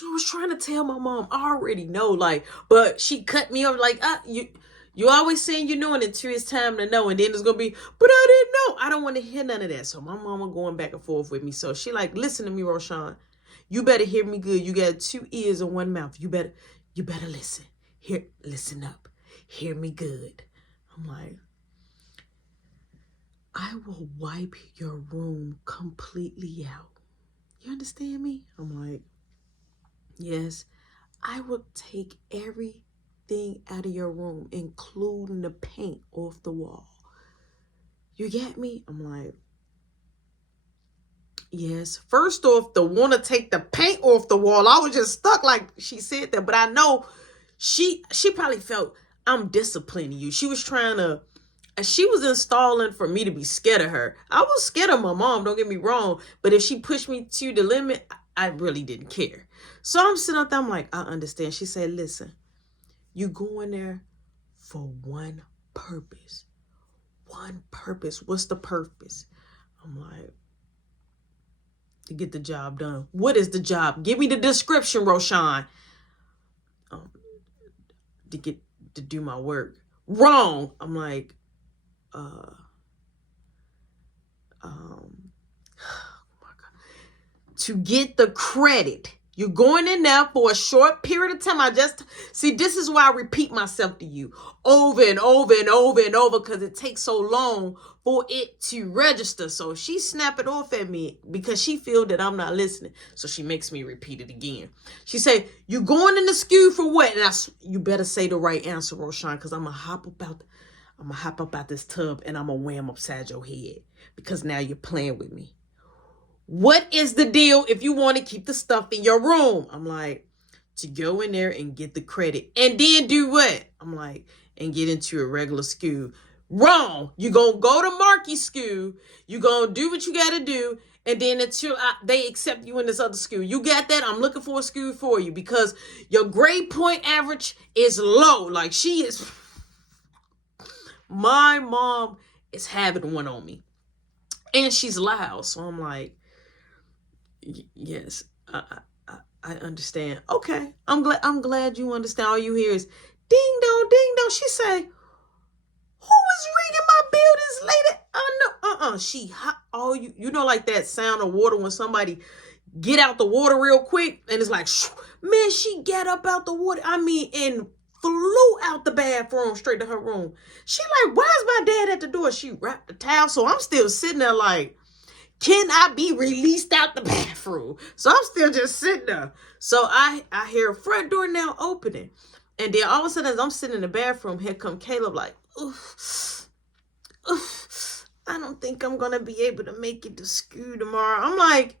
So I was trying to tell my mom, I already know, like, but she cut me off like, you always saying you know, and until it's time to know, and then it's gonna be, but I didn't know. I don't want to hear none of that. So my mama going back and forth with me. So she like, listen to me, Roshan. You better hear me good. You got 2 ears and 1 mouth. You better listen. Listen up. Hear me good. I'm like, I will wipe your room completely out. You understand me? I'm like, yes, I will take everything out of your room, including the paint off the wall. You get me? I'm like, yes. First off, the want to take the paint off the wall, I was just stuck like she said that, but I know she probably felt I'm disciplining you. She was trying to, she was installing for me to be scared of her. I was scared of my mom, don't get me wrong, but if she pushed me to the limit, I really didn't care. So I'm sitting up there, I'm like, I understand. She said, listen, you go in there for one purpose. One purpose. What's the purpose? I'm like, to get the job done. What is the job? Give me the description, Roshan. To do my work. Wrong. I'm like, oh my God. To get the credit. You're going in there for a short period of time. See, this is why I repeat myself to you over and over and over and over, because it takes so long for it to register. So she snap it off at me because she feel that I'm not listening. So she makes me repeat it again. She say, you going in the school for what? And you better say the right answer, Roshan, because I'm going to hop up out this tub and I'm going to wham upside your head because now you're playing with me. What is the deal if you want to keep the stuff in your room? I'm like, to go in there and get the credit. And then do what? I'm like, and get into a regular school. Wrong. You're going to go to Markey school. You're going to do what you got to do. And then until they accept you in this other school. You got that? I'm looking for a school for you because your grade point average is low. Like she is. My mom is having one on me. And she's loud. So I'm like, yes, I understand. Okay, I'm glad you understand. All you hear is ding dong, ding dong. She say, "Who is ringing my bell this lady?" I know. She hot. Oh, you know, like that sound of water when somebody get out the water real quick, and it's like, man, she get up out the water. I mean, and flew out the bathroom straight to her room. She like, why is my dad at the door? She wrapped the towel, so I'm still sitting there like, can I be released out the bathroom? So I'm still just sitting there. So I hear a front door now opening. And then all of a sudden, as I'm sitting in the bathroom, here come Caleb like, oof, I don't think I'm going to be able to make it to school tomorrow. I'm like,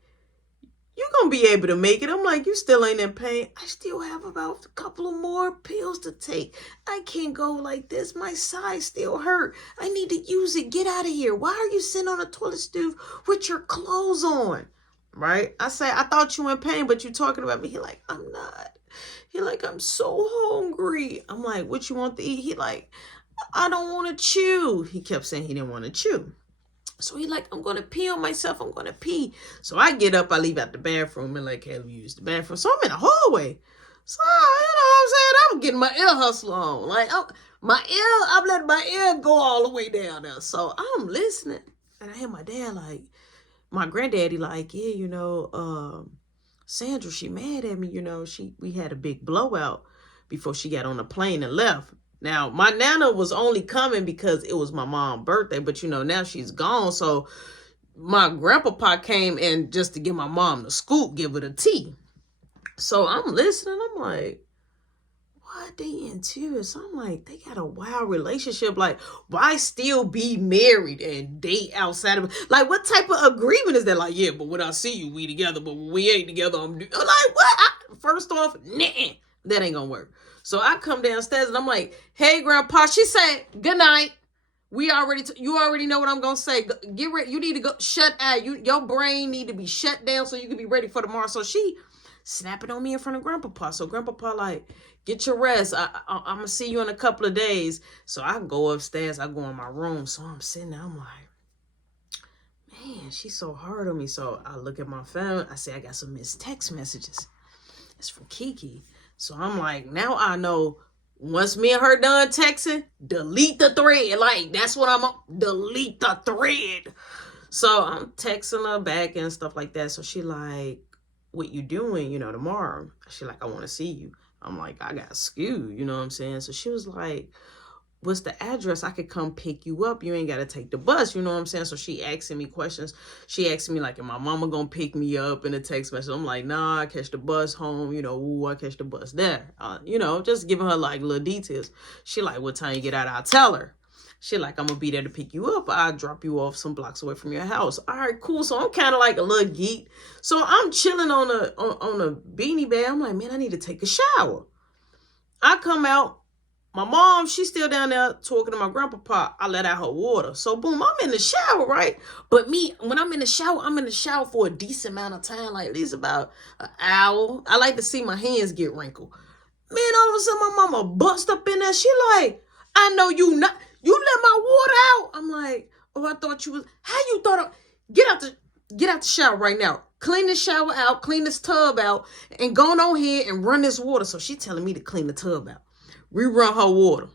you're going to be able to make it. I'm like, you still ain't in pain. I still have about a couple of more pills to take. I can't go like this. My side still hurt. I need to use it. Get out of here. Why are you sitting on a toilet stool with your clothes on? Right? I say, I thought you were in pain, but you're talking about me. He like, I'm not. He like, I'm so hungry. I'm like, what you want to eat? He like, I don't want to chew. He kept saying he didn't want to chew. So he like, I'm going to pee on myself. I'm going to pee. So I get up. I leave out the bathroom and like, Caleb use the bathroom. So I'm in the hallway. So, you know what I'm saying? I'm getting my ear hustle on. Like, I'm letting my ear go all the way down there. So I'm listening. And I hear my dad like, my granddaddy like, yeah, you know, Sandra, she mad at me. You know, we had a big blowout before she got on the plane and left. Now, my Nana was only coming because it was my mom's birthday, but, you know, now she's gone. So my grandpapa came in just to give my mom the scoop, give her the tea. So I'm listening. I'm like, what? They in tears. I'm like, they got a wild relationship. Like, why still be married and date outside of it? Like, what type of agreement is that? Like, yeah, but when I see you, we together, but when we ain't together, I'm like, what? First off, nah, that ain't gonna work. So I come downstairs and I'm like, hey, Grandpa. She said, good night. You already know what I'm going to say. Get ready. You need to go shut out. Your brain need to be shut down so you can be ready for tomorrow. So she snapping on me in front of Grandpapa. So Grandpapa like, get your rest. I'm going to see you in a couple of days. So I go upstairs. I go in my room. So I'm sitting there. I'm like, man, she's so hard on me. So I look at my phone. I say, I got some missed text messages. It's from Kiki. So I'm like, now I know once me and her done texting, delete the thread. Like, that's what I'm on. Delete the thread. So I'm texting her back and stuff like that. So she like, what you doing, tomorrow? She like, I want to see you. I'm like, I got school, you know what I'm saying? So she was like, what's the address? I could come pick you up. You ain't got to take the bus. You know what I'm saying? So she asking me questions. She asked me like, am my mama going to pick me up in a text message? I'm like, nah, I catch the bus home. Ooh, I catch the bus there. Just giving her like little details. She like, what time you get out? I'll tell her. She like, I'm going to be there to pick you up. I'll drop you off some blocks away from your house. All right, cool. So I'm kind of like a little geek. So I'm chilling on a beanie bag. I'm like, man, I need to take a shower. I come out. My mom, she's still down there talking to my grandpapa. I let out her water. So, boom, I'm in the shower, right? But me, when I'm in the shower for a decent amount of time, like at least about an hour. I like to see my hands get wrinkled. Man, all of a sudden, my mama bust up in there. She like, I know you not. You let my water out. I'm like, oh, I thought you was. How you thought? Get out the shower right now. Clean the shower out. Clean this tub out. And go on here and run this water. So she telling me to clean the tub out. Rerun her water.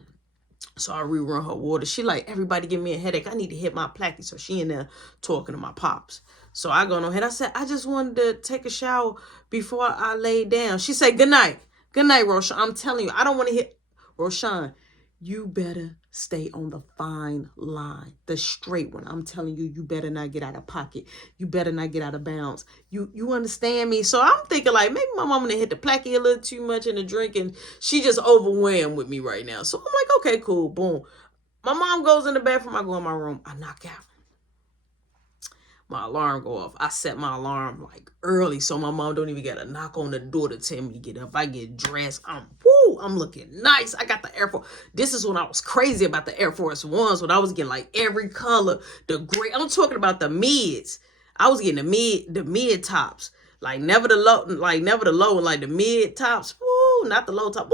So I rerun her water. She like, everybody give me a headache. I need to hit my plaque. So she in there talking to my pops. So I go on ahead. I said, I just wanted to take a shower before I lay down. She said, good night. Good night, Roshan. I'm telling you, I don't want to hit. Roshan, you better stay on the fine line, the straight one. I'm telling you, you better not get out of pocket. You better not get out of bounds. You understand me? So I'm thinking like, maybe my mama done hit the placky a little too much in the drink and she just overwhelmed with me right now. So I'm like, okay, cool, boom. My mom goes in the bathroom. I go in my room. I knock out. My alarm go off. I set my alarm like early so my mom don't even get a knock on the door to tell me to get up. I get dressed. I'm looking nice. I got the Air Force. This is when I was crazy about the Air Force Ones, when I was getting like every color. The gray. I'm talking about the mids. I was getting the mid tops. Like never the low, like the mid tops. Woo, not the low top.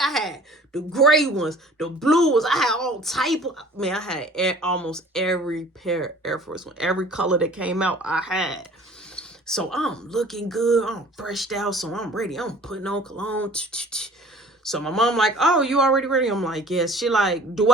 I had the gray ones, the blue ones. I had all type of, man, I had almost every pair of Air Force One. Every color that came out, I had. So I'm looking good. I'm freshed out. So I'm ready. I'm putting on cologne. So my mom like, oh, you already ready? I'm like, yes. She like, do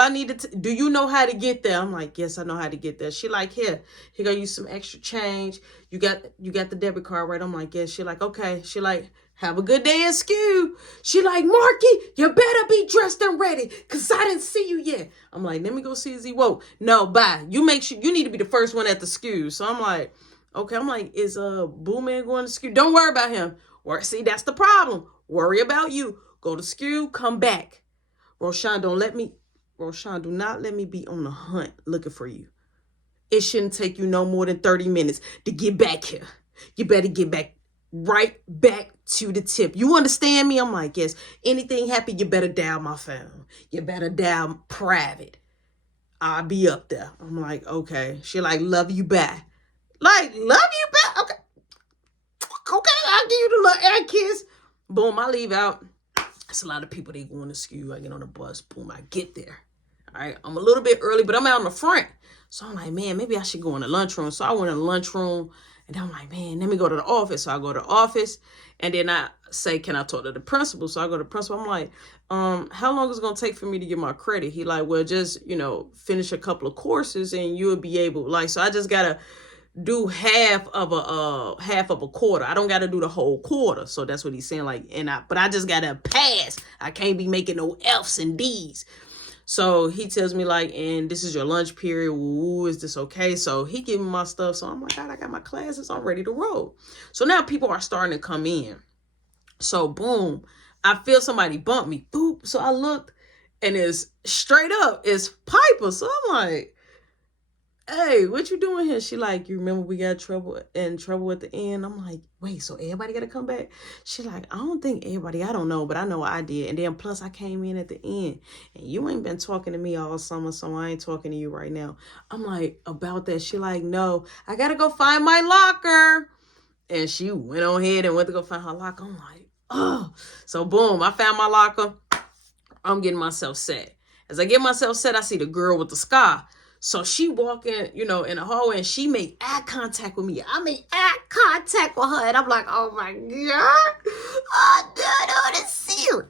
you know how to get there? I'm like, yes, I know how to get there. She like, here go use some extra change. You got the debit card, right? I'm like, yes. She like, okay. She like, have a good day at school. She like, Marky, you better be dressed and ready because I didn't see you yet. I'm like, let me go see Z Woke. No, bye. You make sure you need to be the first one at the school. So I'm like, okay. I'm like, is Boo Man going to school? Don't worry about him. See, that's the problem. Worry about you. Go to school, come back. Roshan, do not let me be on the hunt looking for you. It shouldn't take you no more than 30 minutes to get back here. You better get back right back to the tip. You understand me? I'm like, yes. Anything happen, you better dial my phone. You better dial private. I'll be up there. I'm like, okay. She like, love you back. Like, love you back? Okay. Okay, I'll give you the little air kiss. Boom, I leave out. It's a lot of people, they going to school. I get on the bus. Boom, I get there. All right, I'm a little bit early, but I'm out in the front. So I'm like, man, maybe I should go in the lunchroom. So I went in the lunchroom, and I'm like, man, let me go to the office. So I go to the office, and then I say, can I talk to the principal? So I go to the principal. I'm like, how long is it going to take for me to get my credit? He like, well, just, finish a couple of courses, and you'll be able, so I just got to do half of a quarter. I don't got to do the whole quarter. So that's what he's saying. But I just got to pass. I can't be making no F's and D's. So he tells me and this is your lunch period. Ooh, is this okay? So he gave me my stuff. So I'm like, God, I got my classes. I'm ready to roll. So now people are starting to come in. So boom, I feel somebody bump me. Boop. So I looked and it's straight up. It's Piper. So I'm like, hey, what you doing here? She like, you remember we got in trouble at the end? I'm like, wait, so everybody got to come back? She like, I don't think everybody, I don't know, but I know I did. And then plus I came in at the end and you ain't been talking to me all summer, so I ain't talking to you right now. I'm like, about that? She like, no, I got to go find my locker. And she went on ahead and went to go find her locker. I'm like, oh. So boom, I found my locker. I'm getting myself set. As I get myself set, I see the girl with the scar. So she walking, in the hallway, and she made eye contact with me. I made eye contact with her, and I'm like, oh my God, I don't want to see her.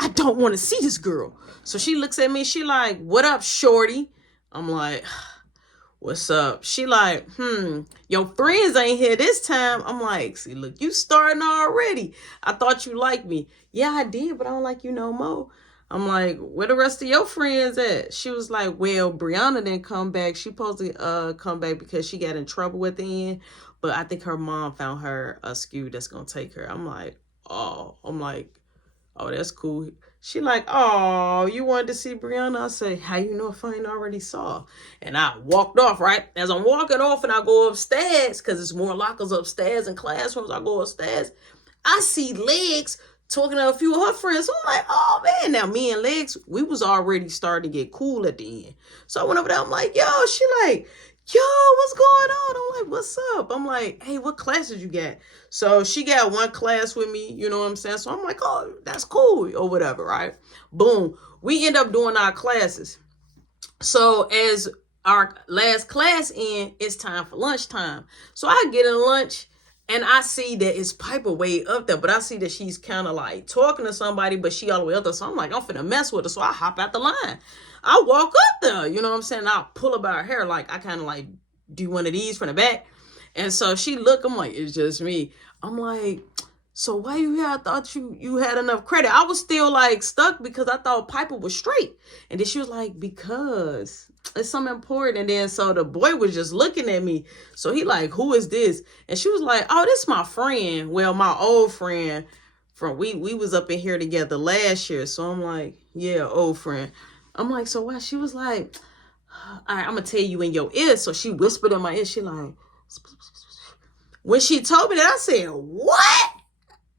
I don't want to see this girl. So she looks at me, she like, what up, shorty? I'm like, what's up? She like, your friends ain't here this time. I'm like, see, look, you starting already. I thought you liked me. Yeah, I did, but I don't like you no more. I'm like, where the rest of your friends at? She was like, well, Brianna didn't come back. She supposed to come back because she got in trouble at the end. But I think her mom found her a skew that's going to take her. I'm like, oh, that's cool. She like, oh, you wanted to see Brianna? I say, how you know if I ain't already saw? And I walked off, right? As I'm walking off and I go upstairs, because it's more lockers upstairs and classrooms, I go upstairs. I see Legs talking to a few of her friends. So I'm like, oh man, now me and Legs, we was already starting to get cool at the end. So I went over there, I'm like, yo, she like, yo, what's going on? I'm like, what's up? I'm like, hey, what classes you got? So she got one class with me, you know what I'm saying? So I'm like, oh, that's cool or whatever, right? Boom. We end up doing our classes. So as our last class in, it's time for lunchtime. So I get in lunch, and I see that it's Piper way up there, but I see that she's kind of like talking to somebody, but she all the way up there. So I'm like, I'm finna mess with her. So I hop out the line. I walk up there, you know what I'm saying? I pull her by her hair, like I kind of like do one of these from the back. And so she look, I'm like, it's just me. I'm like, so why you here? I thought you had enough credit. I was still like stuck because I thought Piper was straight. And then she was like, because it's something important. And then so the boy was just looking at me. So he like, who is this? And she was like, oh, this is my friend. Well, my old friend from we was up in here together last year. So I'm like, yeah, old friend. I'm like, so why? She was like, all right, I'm gonna tell you in your ear. So she whispered in my ear. She like, when she told me that, I said, what?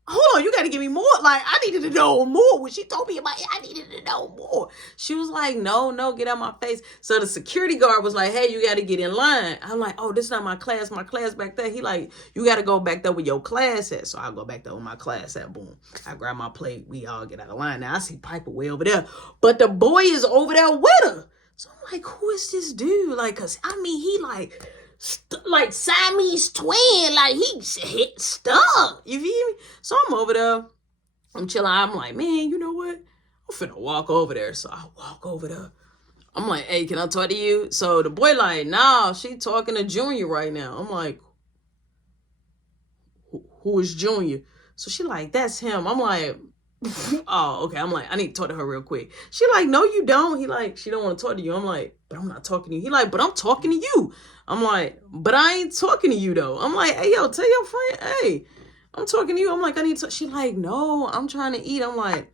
Hold on, you got to give me more. Like, I needed to know more. When she told me about it, I needed to know more. She was like, no, get out my face. So the security guard was like, hey, you got to get in line. I'm like, oh, this is not my class. My class back there. He like, you got to go back there with your class at. So I go back there with my class at. Boom. I grab my plate. We all get out of line. Now I see Piper way over there. But the boy is over there with her. So I'm like, who is this dude? Like, because, I mean, he like Siamese twin, like he hit stuck. You feel me? So I'm over there. I'm chilling. I'm like, man, you know what? I'm finna walk over there. So I walk over there. I'm like, hey, can I talk to you? So the boy like, nah, she talking to Junior right now. I'm like, who is Junior? So she like, that's him. I'm like, oh, okay. I'm like, I need to talk to her real quick. She like, no, you don't. He like, she don't want to talk to you. I'm like, but I'm not talking to you. He like, but I'm talking to you. I'm like, but I ain't talking to you though. I'm like, hey, yo, tell your friend, hey, I'm talking to you. I'm like, I need to. She like, no, I'm trying to eat. I'm like,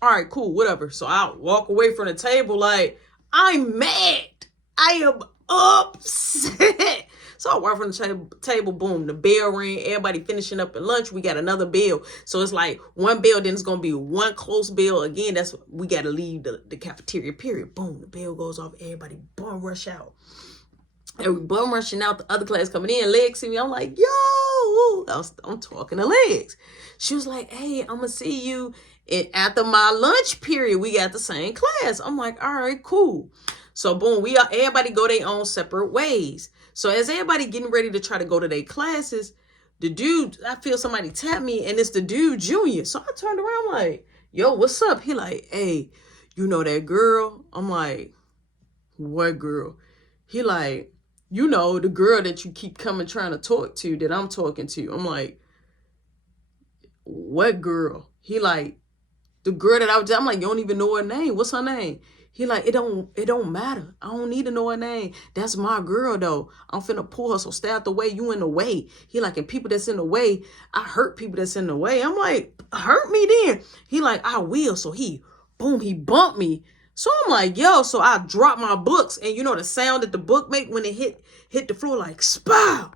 all right, cool, whatever. So I walk away from the table like, I'm mad. I am upset. So I walk from the table, boom, the bell rang, everybody finishing up at lunch. We got another bell. So it's like one bell, then it's going to be one close bell. Again, that's we got to leave the cafeteria, period. Boom, the bell goes off. Everybody bum rush out. And we bum rushing out, the other class coming in. Legs see me. I'm like, yo, I'm talking to Legs. She was like, hey, I'm going to see you after my lunch period. We got the same class. I'm like, all right, cool. So boom, everybody go their own separate ways. So as everybody getting ready to try to go to their classes, the dude, I feel somebody tap me, and it's the dude, Junior. So I turned around like, yo, what's up? He like, hey, you know that girl? I'm like, what girl? He like, you know, the girl that you keep coming trying to talk to that I'm talking to. I'm like, what girl? He like, the girl that I'm like, you don't even know her name. What's her name? He like, it don't matter. I don't need to know her name. That's my girl though. I'm finna pull her, so stay out the way. You in the way. He like, and people that's in the way, I hurt people that's in the way. I'm like, hurt me then. He like, I will. So he bumped me. So I'm like, yo, so I dropped my books, and you know the sound that the book make when it hit the floor, like, spow.